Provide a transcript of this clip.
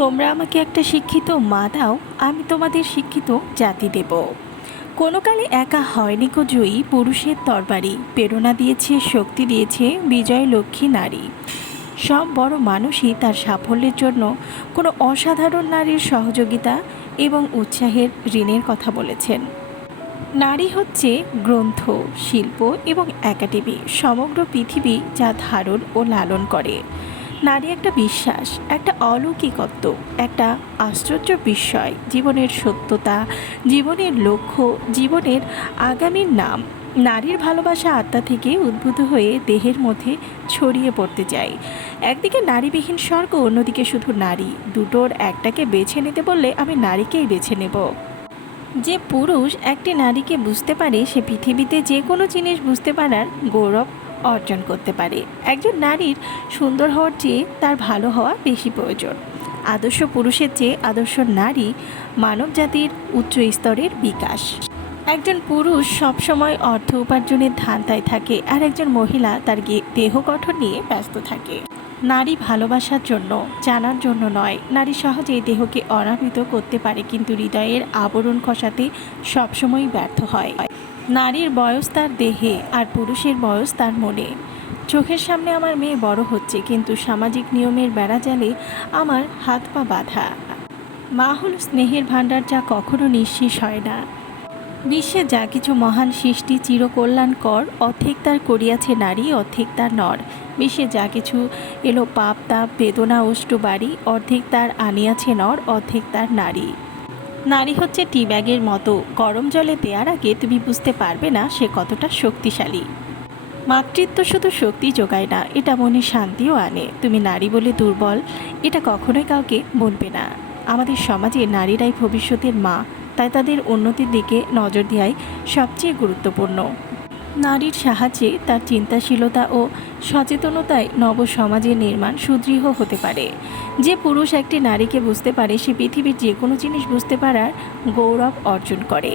তোমরা আমাকে একটা শিক্ষিত মা দাও, আমি তোমাদের শিক্ষিত জাতি দেব। কোনো কালে একা হয়নি কো জয়ী, পুরুষের তরবারি প্রেরণা দিয়েছে, শক্তি দিয়েছে বিজয় লক্ষ্মী নারী। সব বড় মানুষই তার সাফল্যের জন্য কোনো অসাধারণ নারীর সহযোগিতা এবং উৎসাহের ঋণের কথা বলেছেন। নারী হচ্ছে গ্রন্থ, শিল্প এবং একাডেমি, সমগ্র পৃথিবী যা ধারণ ও লালন করে। নারী একটা বিশ্বাস, একটা অলৌকিকত্ব, একটা আশ্চর্য বিস্ময়, জীবনের সত্যতা, জীবনের লক্ষ্য, জীবনের আগামীর নাম। নারীর ভালোবাসা আত্মা থেকে উদ্ভূত হয়ে দেহের মধ্যে ছড়িয়ে পড়তে চায়। একদিকে নারীবিহীন স্বর্গ, অন্যদিকে শুধু নারী। দুটোর একটাকে বেছে নিতে বললে আমি নারীকেই বেছে নেব। যে পুরুষ একটি নারীকে বুঝতে পারে, সে পৃথিবীতে যে কোনো জিনিস বুঝতে পারার গৌরব অর্জন করতে পারে। একজন নারীর সুন্দর হওয়ার চেয়ে তার ভালো হওয়া বেশি প্রয়োজন। আদর্শ পুরুষের চেয়ে আদর্শ নারী মানব জাতির উচ্চ স্তরের বিকাশ। একজন পুরুষ সবসময় অর্থ উপার্জনের ধান্দায় থাকে, আর একজন মহিলা তার দেহ গঠন নিয়ে ব্যস্ত থাকে। নারী ভালোবাসার জন্য, জানার জন্য নয়। নারী সহজেই দেহকে অনাবৃত করতে পারে, কিন্তু হৃদয়ের আবরণ খসাতে সবসময় ব্যর্থ হয়। নারীর বয়স তার দেহে, আর পুরুষের বয়স তার মনে। চোখের সামনে আমার মেয়ে বড় হচ্ছে, কিন্তু সামাজিক নিয়মের বেড়াজালে আমার হাত পা বাঁধা। মা হল স্নেহের ভাণ্ডার, যা কখনো নিঃশেষ হয় না। বিশ্বে যা কিছু মহান সৃষ্টি চিরকল্যাণকর, অর্ধেক তার করিয়াছে নারী, অর্ধেক তার নর। বিশ্বে যা কিছু এলো পাপ তাপ বেদনা অষ্ট বাড়ি, অর্ধেক তার আনিয়াছে নর, অর্ধেক তার নারী। নারী হচ্ছে টি ব্যাগের মতো, গরম জলে দেওয়ার আগে তুমি বুঝতে পারবে না সে কতটা শক্তিশালী। মাতৃত্ব শুধু শক্তি যোগায় না, এটা মনে শান্তিও আনে। তুমি নারী বলে দুর্বল, এটা কখনোই কাউকে বলবে না। আমাদের সমাজে নারীরাই ভবিষ্যতের মা, তাই তাদের উন্নতির দিকে নজর দেওয়াই সবচেয়ে গুরুত্বপূর্ণ। নারীর সাহায্যে, তার চিন্তাশীলতা ও সচেতনতায় নব সমাজের নির্মাণ সুদৃঢ় হতে পারে। যে পুরুষ একটি নারীকে বুঝতে পারে, সে পৃথিবীর যে কোনো জিনিস বুঝতে পারার গৌরব অর্জন করে।